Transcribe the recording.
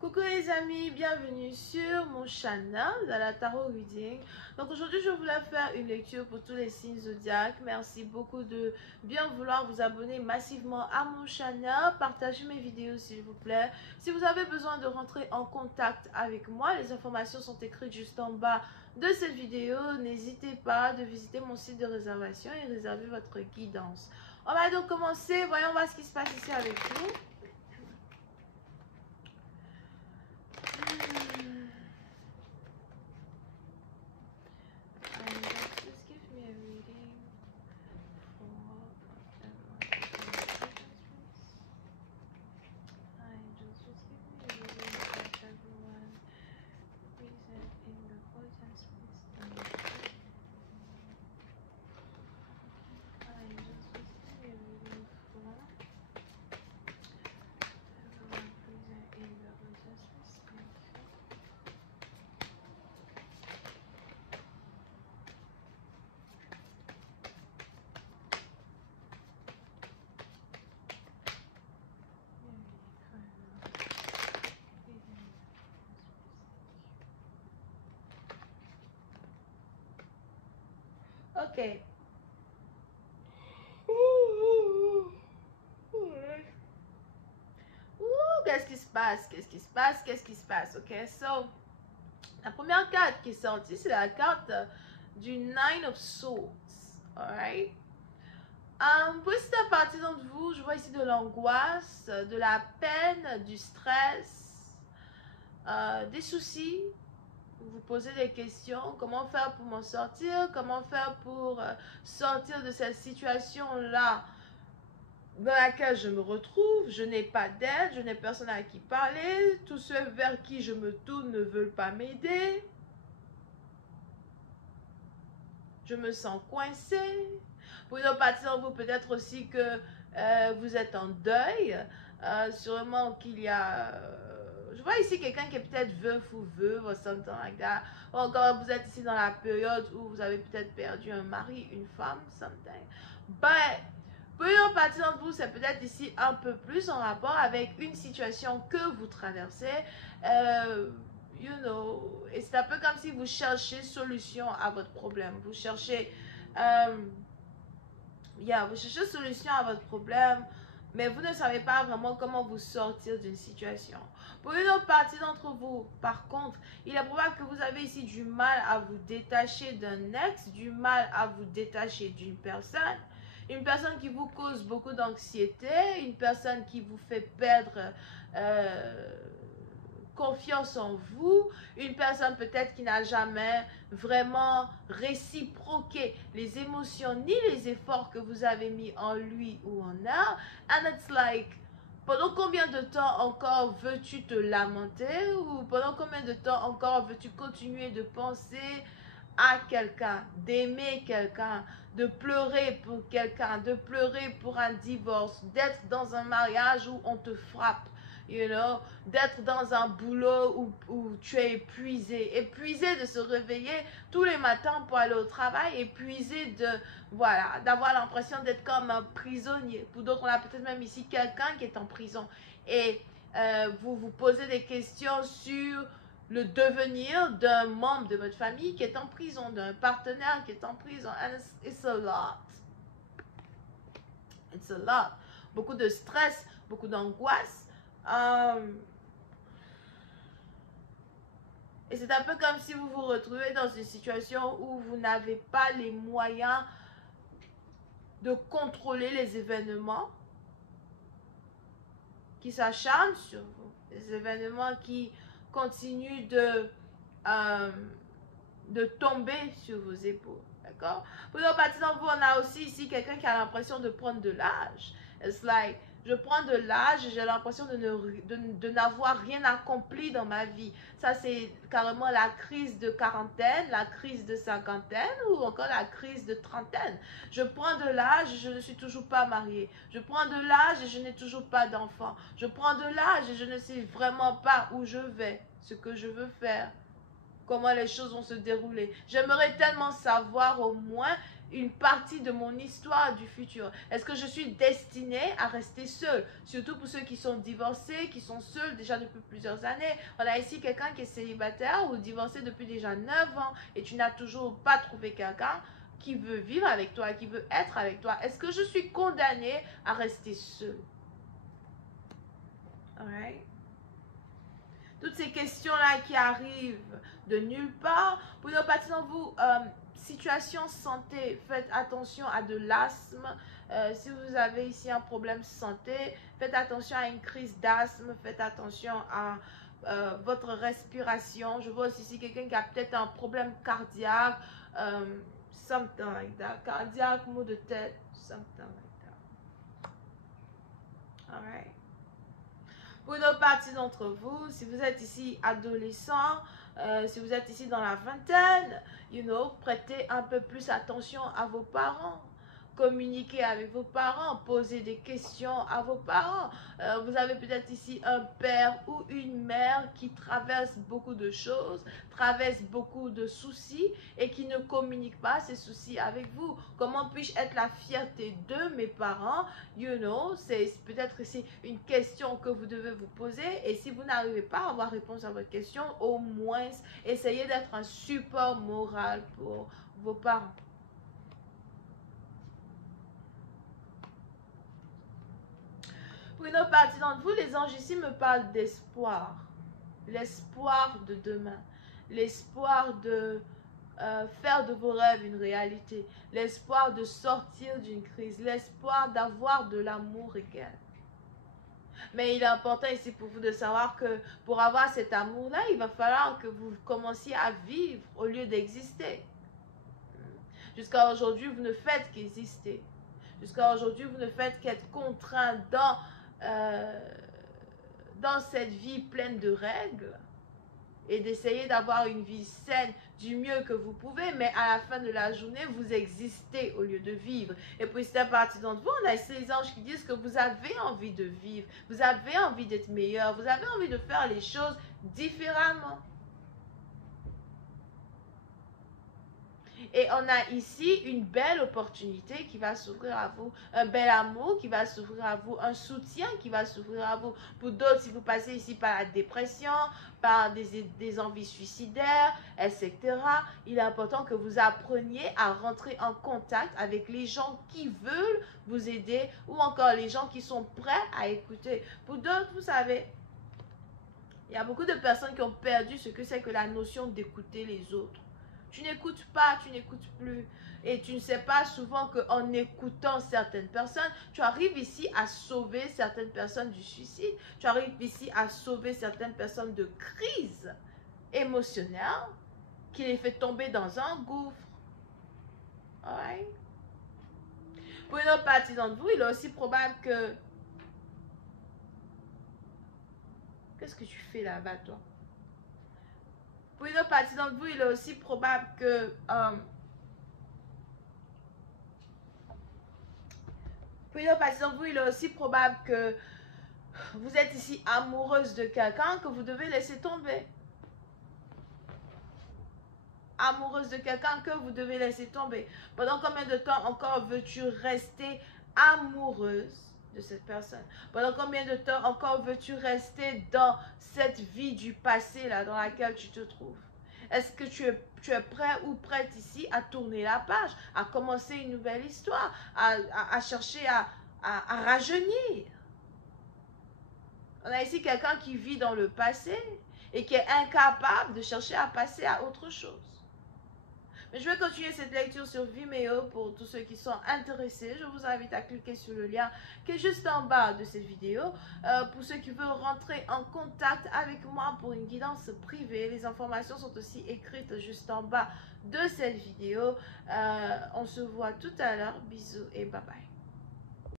Coucou les amis, bienvenue sur mon channel de la Tarot Reading. Donc aujourd'hui je voulais faire une lecture pour tous les signes zodiaques. Merci beaucoup de bien vouloir vous abonner massivement à mon channel. Partagez mes vidéos s'il vous plaît. Si vous avez besoin de rentrer en contact avec moi, les informations sont écrites juste en bas de cette vidéo. N'hésitez pas de visiter mon site de réservation et réserver votre guidance. On va donc commencer, voyons voir ce qui se passe ici avec nous. Just give me a reading for Angels, just give me a reading for everyone present in the audience, please. Angels, just give me a reading for everyone present in the audience, please. Thank you. Ok. Qu'est-ce qui se passe? Qu'est-ce qui se passe? Qu'est-ce qui se passe? Ok, so, la première carte qui est sortie, c'est la carte du Nine of Swords. Alright? Pour certaines parties d'entre vous, je vois ici de l'angoisse, de la peine, du stress, des soucis. Vous vous posez des questions, comment faire pour m'en sortir, comment faire pour sortir de cette situation-là dans laquelle je me retrouve. Je n'ai pas d'aide, je n'ai personne à qui parler, tous ceux vers qui je me tourne ne veulent pas m'aider. Je me sens coincée. Pour une autre partie d'entre vous, peut-être aussi que vous êtes en deuil, sûrement qu'il y a... je vois ici quelqu'un qui est peut-être veuf ou veuve, or something like that. Ou encore, vous êtes ici dans la période où vous avez peut-être perdu un mari, une femme, something. But, pour une autre partie d'entre vous, c'est peut-être ici un peu plus en rapport avec une situation que vous traversez. You know, et c'est un peu comme si vous cherchez solution à votre problème. Vous cherchez... vous cherchez solution à votre problème, mais vous ne savez pas vraiment comment vous sortir d'une situation. Pour une autre partie d'entre vous, par contre, il est probable que vous avez ici du mal à vous détacher d'un ex, du mal à vous détacher d'une personne. Une personne qui vous cause beaucoup d'anxiété, une personne qui vous fait perdre confiance en vous, une personne peut-être qui n'a jamais vraiment réciproqué les émotions ni les efforts que vous avez mis en lui ou en elle. And it's like, pendant combien de temps encore veux-tu te lamenter, ou pendant combien de temps encore veux-tu continuer de penser à quelqu'un, d'aimer quelqu'un, de pleurer pour quelqu'un, de pleurer pour un divorce, d'être dans un mariage où on te frappe, you know, d'être dans un boulot où tu es épuisé de se réveiller tous les matins pour aller au travail, épuisé de, voilà, d'avoir l'impression d'être comme un prisonnier. Pour d'autres, on a peut-être même ici quelqu'un qui est en prison et vous vous posez des questions sur le devenir d'un membre de votre famille qui est en prison, d'un partenaire qui est en prison. And it's a lot. It's a lot. Beaucoup de stress, beaucoup d'angoisse. Et c'est un peu comme si vous vous retrouvez dans une situation où vous n'avez pas les moyens de contrôler les événements qui s'acharnent sur vous. Les événements qui continuent de tomber sur vos épaules. D'accord? Pour une partie d'entre vous, on a aussi ici quelqu'un qui a l'impression de prendre de l'âge. It's like, je prends de l'âge et j'ai l'impression de n'avoir rien accompli dans ma vie. Ça, c'est carrément la crise de quarantaine, la crise de cinquantaine ou encore la crise de trentaine. Je prends de l'âge et je ne suis toujours pas mariée. Je prends de l'âge et je n'ai toujours pas d'enfant. Je prends de l'âge et je ne sais vraiment pas où je vais, ce que je veux faire, comment les choses vont se dérouler. J'aimerais tellement savoir au moins une partie de mon histoire du futur? Est-ce que je suis destinée à rester seule? Surtout pour ceux qui sont divorcés, qui sont seuls déjà depuis plusieurs années. On a ici quelqu'un qui est célibataire ou divorcé depuis déjà 9 ans et tu n'as toujours pas trouvé quelqu'un qui veut vivre avec toi, qui veut être avec toi. Est-ce que je suis condamnée à rester seule? Alright? Toutes ces questions-là qui arrivent de nulle part. Pour nos parties d'entre vous, situation santé, faites attention à de l'asthme. Si vous avez ici un problème santé, faites attention à une crise d'asthme, faites attention à votre respiration. Je vois aussi ici quelqu'un qui a peut-être un problème cardiaque, something like that. Cardiaque, maux de tête, something like that. Alright. Pour une autre partie d'entre vous, si vous êtes ici adolescent, si vous êtes ici dans la vingtaine, prêtez un peu plus attention à vos parents. Communiquez avec vos parents, posez des questions à vos parents. Vous avez peut-être ici un père ou une mère qui traverse beaucoup de choses, traverse beaucoup de soucis et qui ne communique pas ces soucis avec vous. Comment puis-je être la fierté de mes parents? C'est peut-être ici une question que vous devez vous poser et si vous n'arrivez pas à avoir réponse à votre question, au moins essayez d'être un support moral pour vos parents. Pour une autre partie d'entre vous, les anges ici me parlent d'espoir. L'espoir de demain. L'espoir de faire de vos rêves une réalité. L'espoir de sortir d'une crise. L'espoir d'avoir de l'amour égal. Mais il est important ici pour vous de savoir que pour avoir cet amour-là, il va falloir que vous commenciez à vivre au lieu d'exister. Jusqu'à aujourd'hui, vous ne faites qu'exister. Jusqu'à aujourd'hui, vous ne faites qu'être contraint dans cette vie pleine de règles et d'essayer d'avoir une vie saine du mieux que vous pouvez, mais à la fin de la journée, vous existez au lieu de vivre. Et puis, c'est à partir d'entre vous, on a ici les anges qui disent que vous avez envie de vivre, vous avez envie d'être meilleur, vous avez envie de faire les choses différemment. Et on a ici une belle opportunité qui va s'ouvrir à vous, un bel amour qui va s'ouvrir à vous, un soutien qui va s'ouvrir à vous. Pour d'autres, si vous passez ici par la dépression, par des envies suicidaires, etc., il est important que vous appreniez à rentrer en contact avec les gens qui veulent vous aider ou encore les gens qui sont prêts à écouter. Pour d'autres, vous savez, il y a beaucoup de personnes qui ont perdu ce que c'est que la notion d'écouter les autres. Tu n'écoutes pas, tu n'écoutes plus. Et tu ne sais pas souvent qu'en écoutant certaines personnes, tu arrives ici à sauver certaines personnes du suicide. Tu arrives ici à sauver certaines personnes de crise émotionnelle qui les fait tomber dans un gouffre. Alright? Pour une autre partie d'entre vous, il est aussi probable que... Qu'est-ce que tu fais là-bas, toi? Pour une autre partie d'entre vous, il est aussi probable que... Pour une autre partie d'entre vous, il est aussi probable que vous êtes ici amoureuse de quelqu'un que vous devez laisser tomber. Amoureuse de quelqu'un que vous devez laisser tomber. Pendant combien de temps encore veux-tu rester amoureuse de cette personne? Pendant combien de temps encore veux-tu rester dans cette vie du passé là dans laquelle tu te trouves? Est-ce que tu es prêt ou prête ici à tourner la page, à commencer une nouvelle histoire, à chercher à rajeunir? On a ici quelqu'un qui vit dans le passé et qui est incapable de chercher à passer à autre chose. Mais je vais continuer cette lecture sur Vimeo pour tous ceux qui sont intéressés. Je vous invite à cliquer sur le lien qui est juste en bas de cette vidéo. Pour ceux qui veulent rentrer en contact avec moi pour une guidance privée, les informations sont aussi écrites juste en bas de cette vidéo. On se voit tout à l'heure. Bisous et bye bye.